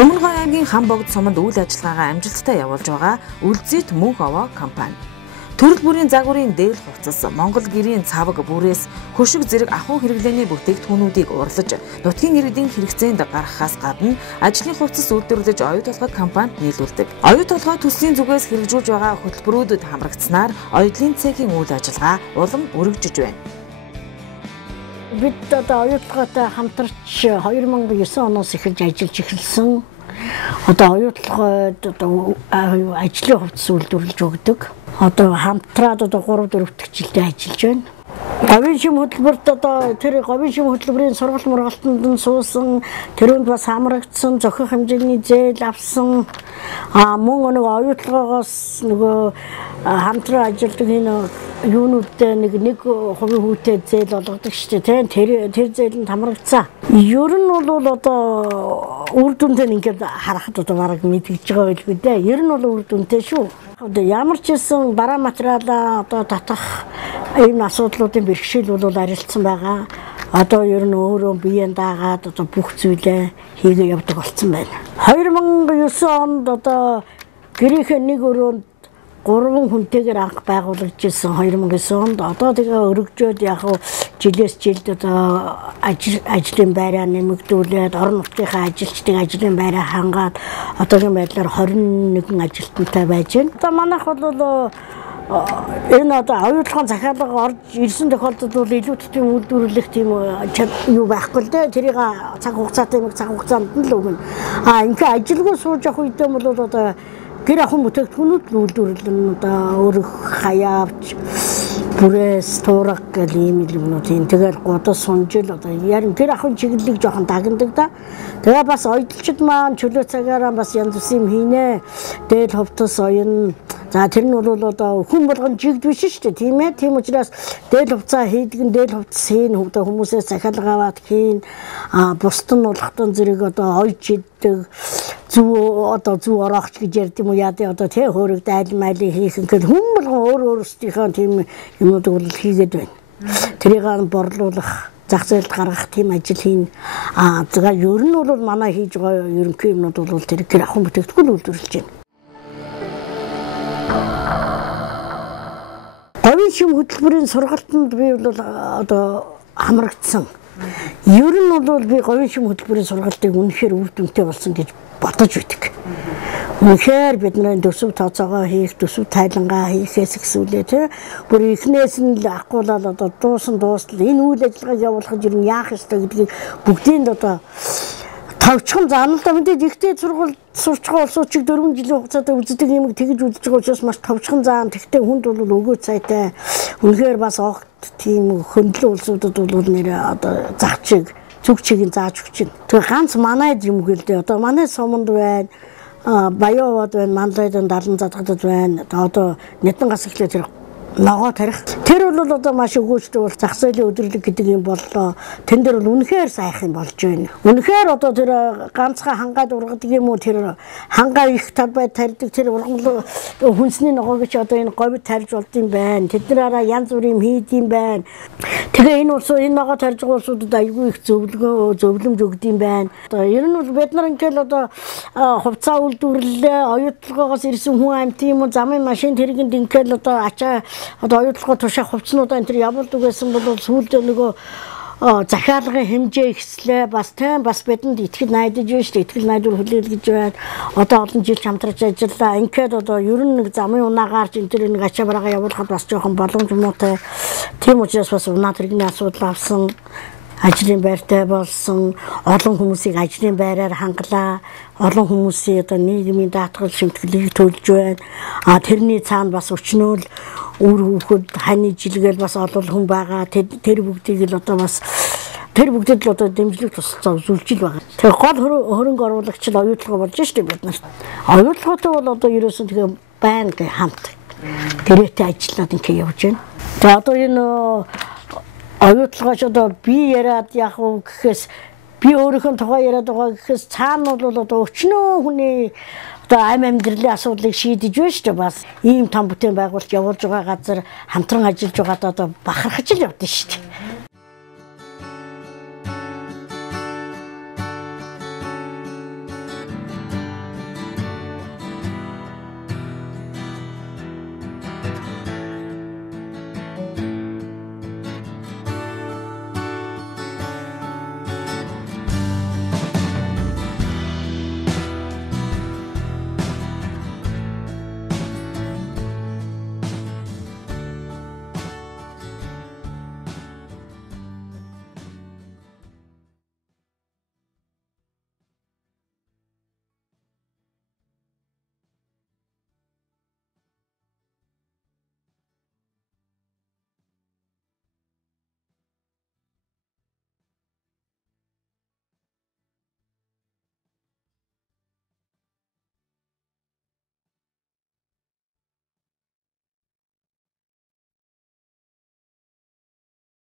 Өмнөгой аймгийн Хамбогд суманд үйл ажиллагаагаа амжилттай явуулж байгаа Үлзийт мөнх овоо компани. Төрөл бүрийн загварын дээл хувцас, Монгол гэрийн цаваг бүрээс хөшиг зэрэг ахуй хэрэглээний бүтээгдэхүүнүүдийг урлаж, нутгийн иргэдийн хэрэгцээнд гаргахаас гадна ажлын хувцас үйлдвэрлэж оюу толгой компанид нийлүүлдэг. Оюу толгой төслийн зүгээс хэрэгжүүлж байгаа хөтөлбөрүүдэд хамрагдсанаар оюутлын цехийн үйл ажиллагаа улам өргөжж байна. Бид оюу толгойтой хамтарч 2009 оноос эхэлж ажиллаж эхэлсэн. Оюу толгойд ажлын хувцас үйлдвэрлэж өгдөг. Хамтраад 3-4 жилдээ ажиллаж байна. Говийн шим хөтөлбөрт тэр говийн шим хөтөлбөрийн сургалт мургалтанд нь суусан, тэрүүнд бас хамрагдсан, зохих хэмжээний зээл авсан. Мөн оюу толгойгоос хамтран ажилладаг энэ юунуудтай нэг хувийн хүүтэй зээл олгодог шүү дээ. Тэр зээлэнд хамрагдсан. Ер нь бол үр дүнтэй ингээд харахад бараг мэдгэж байгаа байлгүй дээ. Ер нь бол үр дүнтэй шүү. Ямар ч хэлсэн бараа материалаа татах ийм асуудлуудын бэрхшээл бол арилсан байгаа. Ер нь өөрөө биеийн даагаад бүх зүйлээ хийгээ явдаг болсон байна. 2009 онд гэрийнхэн нэг өрөөнд 3 хүнтэйгээр анх байгуулагдсан 2009 онд тэгээ өргөжөөд жилээс жилд ажлын байраа нэмэгдүүлээд орон нутгийнхаа ажилчдын ажлын байраа хангаад одоогийн байдлаар 21 ажилтнтай байж байна. Манайх бол энэ оюу толгойн захиалга орж ирсэн тохиолдолд бол илүү тийм үйлдвэрлэх тийм юу байхгүй л дээ. Тэрийг цаг хугацаатай цаг хугацаанд нь л өгнө. Ингээ ажилгүй сууж явах үедээ бол гэр ахуйн бүтээгдэхүүнүүд үйлдвэрлэн өрөх, хаяавч, бүрээс туурах гэх ийм юмнууд. Тэгэл гудас сунжил ярин гэр ахуйн чиглэлийг жоохон дагнадаг да. Тэгээ бас ойдлчид маань чөлөө цагаараа бас янз бүрийн юм хийнэ. Дээл хувцас оён. За тэр нь бол хүн болгон жигд биш шүү дээ, тийм ээ. Тийм учраас дээл хувцас хийдэг нь дээл хувцас хийн, хүмүүсээс захиалга аваад хийн. Бусд нь болгохтон зэрэг ойж иддэг, зүү ороогч гэж ярьд юм уу яа тий хөөрөг дайл майлыг хийх ингээд хүн болгон өөрсдийнхөө тийм юмнуудыг бол хийгээд байна. Тэрийг борлуулах, зах зээлд гаргах тийм ажил хийн. Ер нь бол манай хийж байгаа ерөнхий юмнууд бол тэр гэр ахуйн бүтээгдэхүүн үйлдвэрлэж байна. Говийн шим хөтөлбөрийн сургалтанд би бол хамрагдсан. Ер нь бол би говийн шим хөтөлбөрийн сургалтыг үнэхээр үр дүнтэй болсон гэж бодож байдаг. Үнэхээр бидний төсөв тооцоогоо хийх, төсөв тайлангаа хийхээс эхлүүлээ тий. Бүр эхнээс нь ахгуулаад дуустал энэ үйл ажиллагааг явуулахад ер нь яах ёстой гэдгийг бүгдийг тавчхан заналдаа мэдээд ихтэй сургууль сурч байгаа улсуудчиг 4 жилийн хугацаатай үздэг юмыг тэгж үзэж байгаа учраас маш тавчхан заан тэгтээ хүнд бол өгөө цайтай үнэхээр бас огт тийм хөндлөн улсуудад бол нэр зах зүг чигийг зааж өгч байна. Тэгээ ганц манайд юм гэлдээ манай суманд байна. Баяовод байна, Манлайд 70 задгадад байна. Нэтэн гас эхлээ тэр ногоо тарих. Тэр бол маш өгөөжтэй бол зах зээлийн өдөрлөг гэдэг юм боллоо. Тэн дээр бол үнэхээр сайхан болж байна. Үнэхээр тэр ганцхан хангаад ургадаг юм уу тэр хангаа их талбай тарьдаг тэр ургамал хүнсний ногоог ч энэ говьд тарьж болд юм байна. Тэднэрээ янз бүрийн хийд юм байна. Тэгээ энэ ногоо тарьж байгаа улсуудад аягүй их зөвлөмж өгд юм байна. Ер нь бол бид нар ингээл хувцас үйлдвэрлэлээ, оюу толгойгоос ирсэн хүн амт юм уу замын машин тэргэнд ингээл ачаа оюу толгой тушаах хувцснуудаа энэ явуулдаг байсан бол сүүлд захиалгын хэмжээ ихслээ бас бидэнд итгэл найдаж байна шүү дээ. Итгэл найдвар хүлээлгэж байна. Олон жил хамтарч ажиллаа. Ингээд ер нь нэг замын унаагаарч энэ нэг ачаа бараагаа явуулахад бас жоохон боломж муутай. Тийм учраас бас унаа тэрэгний асуудал авсан. Ажлын байртай болсон, олон хүмүүсийг ажлын байраар хангалаа, олон хүмүүсийн нийгмийн даатгал шимтгэлийг төлж байна. Тэрний цаана бас өчнөөл үр хүүхэд хань жилгээл бас олон хүн байгаа. Тэр бүгдийг л бас тэр бүгдэд л дэмжлэг тусалцаа үзүүлж байгаа. Тэгээ гол хөрөнгө оруулагч л оюу толгой болж штеп бид нарт. Оюу толгойтой бол ерөөсөн тэгээ байнга хамт гэрээтэй ажиллаад ингэ явж байна. Тэгээ энэ оюу толгойч би яриад яах вэ гэхээс би өөрийнхөө тухай яриад байгаа гэхээс цаана бол өчнөө хүний амьдралын асуудлыг шийдэж байна шүү дээ бас ийм том бүтээн байгуулалт явуулж байгаа газар хамтран ажиллаж байгаад бахархаж л явдсан шүү дээ.